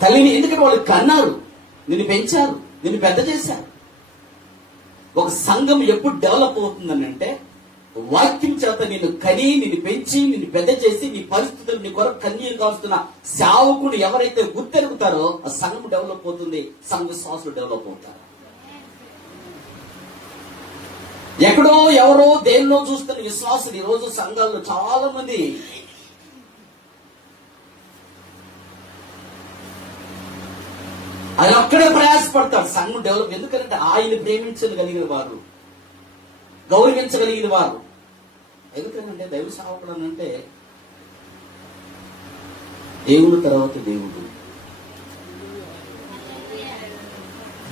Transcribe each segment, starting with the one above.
తల్లిని ఎందుకంటే వాళ్ళు కన్నారు, నిన్ను పెంచారు, నిన్ను పెద్ద చేశారు. ఒక సంఘం ఎప్పుడు డెవలప్ అవుతుందని అంటే వాక్యం చేత నిన్ను కని, నిన్ను పెంచి, నిన్ను పెద్ద చేసి, నీ పరిస్థితులు నీ కొరకు కన్నీరు కాస్తున్న సేవకుడు ఎవరైతే గుర్తెరుగుతారో ఆ సంఘం డెవలప్ అవుతుంది, సంఘ విశ్వాసులు డెవలప్ అవుతారు. ఎక్కడో ఎవరో దేనిలో చూస్తున్న విశ్వాసులు ఈ రోజు సంఘాల్లో చాలా మంది ఆయన ఒక్కడే ప్రయాసపడతాడు సంఘం డెవలప్. ఎందుకంటే ఆయన ప్రేమించగలిగిన వారు, గౌరవించగలిగిన వారు. ఎందుకంటే దైవ సేవకుడు అంటే దేవుని తర్వాత దేవుడు,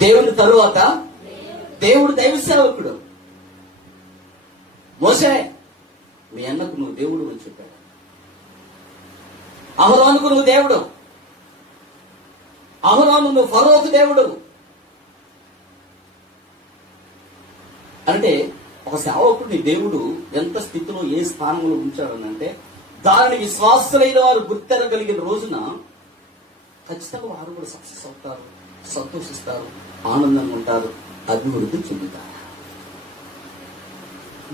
దేవుని తరువాత దేవుడు దైవ సేవకుడు. మోసే మీ అన్నకు నువ్వు దేవుడు అని చెప్పాడు, అహరోనుకు నువ్వు దేవుడు, అహరోను నువ్వు ఫరోకు దేవుడు. అంటే ఒక సేవకుడిని దేవుడు ఎంత స్థితిలో ఏ స్థానంలో ఉంచాడనంటే దానిని విశ్వాసులైన వారు గుర్తెరగలిగిన రోజున ఖచ్చితంగా వారు కూడా సక్సెస్ అవుతారు, సంతోషిస్తారు, ఆనందంగా ఉంటారు, అభివృద్ధి చెందుతారు.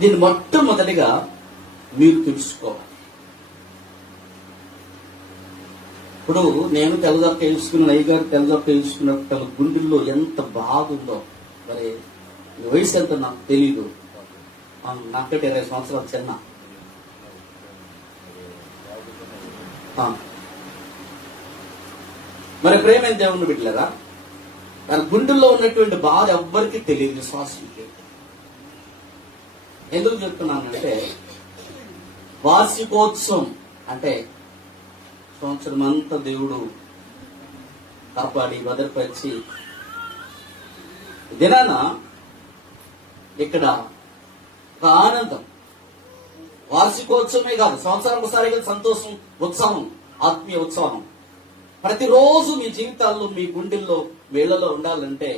దీన్ని మొట్టమొదటిగా మీరు తెలుసుకోవాలి. ఇప్పుడు నేను తెల్లదొక్క వేసుకున్న అయ్యగారు తెల్లదొక్క వేసుకున్నప్పుడు తన గుండెల్లో ఎంత బాధ ఉందో. మరి వయసు ఎంత నాకు తెలీదు, నాకంటే 20 సంవత్సరాలు చిన్న. మరి ప్రేమ దేవుణ్ణి పెట్టలేదా? తన గుండెల్లో ఉన్నటువంటి బాధ ఎవ్వరికీ తెలియదు, విశ్వాసులకి. ఎందుకు చెప్తున్నానంటే వార్షికోత్సవం అంటే సంవత్సరం అంతా దేవుడు కాపాడి భద్రపరిచి దినాన ఇక్కడ ఒక ఆనందం. వార్షికోత్సవమే కాదు, సంవత్సరానికి ఒకసారి సంతోషం, ఉత్సాహం, ఆత్మీయ ఉత్సాహం ప్రతిరోజు మీ జీవితాల్లో, మీ గుండెల్లో, వేళ్లలో ఉండాలంటే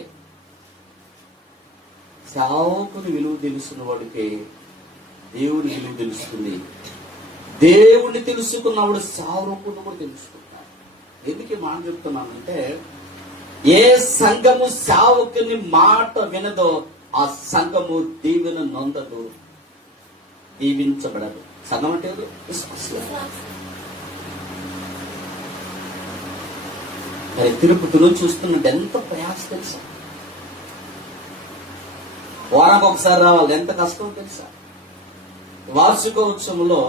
సేవకుని విలువ తెలుసుకున్న వాడికి దేవుని విలువ తెలుస్తుంది. దేవుణ్ణి తెలుసుకున్నవాడు సేవకుని కూడా తెలుసుకుంటాడు. ఎందుకు ఈ మాట చెప్తున్నానంటే ఏ సంఘము సేవకుని మాట వినదో ఆ సంఘము దీవెన నొందదు, దీవించబడదు. సంఘం అంటే మరి తిరుపతిలో చూస్తున్నట్టు ఎంత ప్రయాస తెలుసా? వారానికి ఒకసారి రావాలి, ఎంత కష్టం తెలుసా? వార్షికోత్సవంలో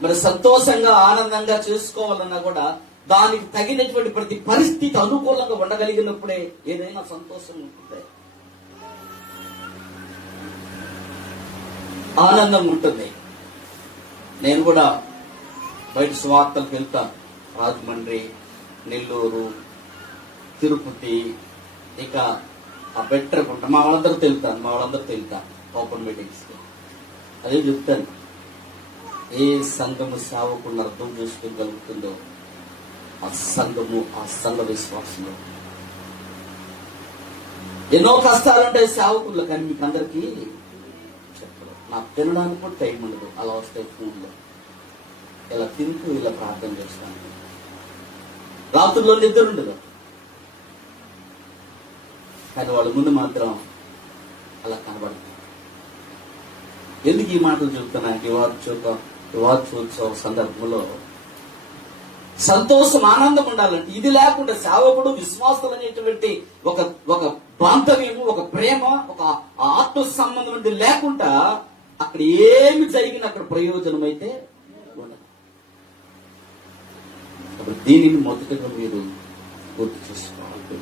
మరి సంతోషంగా ఆనందంగా చేసుకోవాలన్నా కూడా దానికి తగినటువంటి ప్రతి పరిస్థితి అనుకూలంగా ఉండగలిగినప్పుడే ఏదైనా సంతోషం ఉంటుంది, ఆనందం ఉంటుంది. నేను కూడా బయట సువార్తలకు వెళ్తా, రాజమండ్రి, నెల్లూరు, తిరుపతి, ఇక ఆ బెట్టరకుంట, మా వాళ్ళందరూ తెలుతా ఓపెన్ మీటింగ్స్. అదే చెప్తాను, ఏ సంఘము సేవకుని అర్థం చేసుకోగలుగుతుందో ఆ సంఘము, ఆ సంఘ విశ్వాసంలో ఎన్నో కష్టాలుంటాయి సేవకుల్లో. కానీ మీకు అందరికీ చెప్పరు. నాకు తినడానికి కూడా టైం ఉండదు, అలా వస్తాయి ఫోన్లో. ఇలా తింటూ ఇలా ప్రార్థన చేస్తాను. రాత్రుల్లో నిద్ర ఉండదు, కానీ వాళ్ళ ముందు మాత్రం అలా కనబడుతుంది. ఎందుకు ఈ మాటలు చెప్తున్నా? వివాహోత్సవ సందర్భంలో సంతోషం, ఆనందం ఉండాలంటే ఇది లేకుండా సేవకుడు, విశ్వాసులు అనేటువంటి ఒక బాంధవ్యము, ఒక ప్రేమ, ఒక ఆత్మ సంబంధం లేకుండా అక్కడ ఏమి జరిగిన అక్కడ ప్రయోజనం అయితే ఉండదు. దీనిని మొదటగా మీరు గుర్తు చేసుకోవాలి.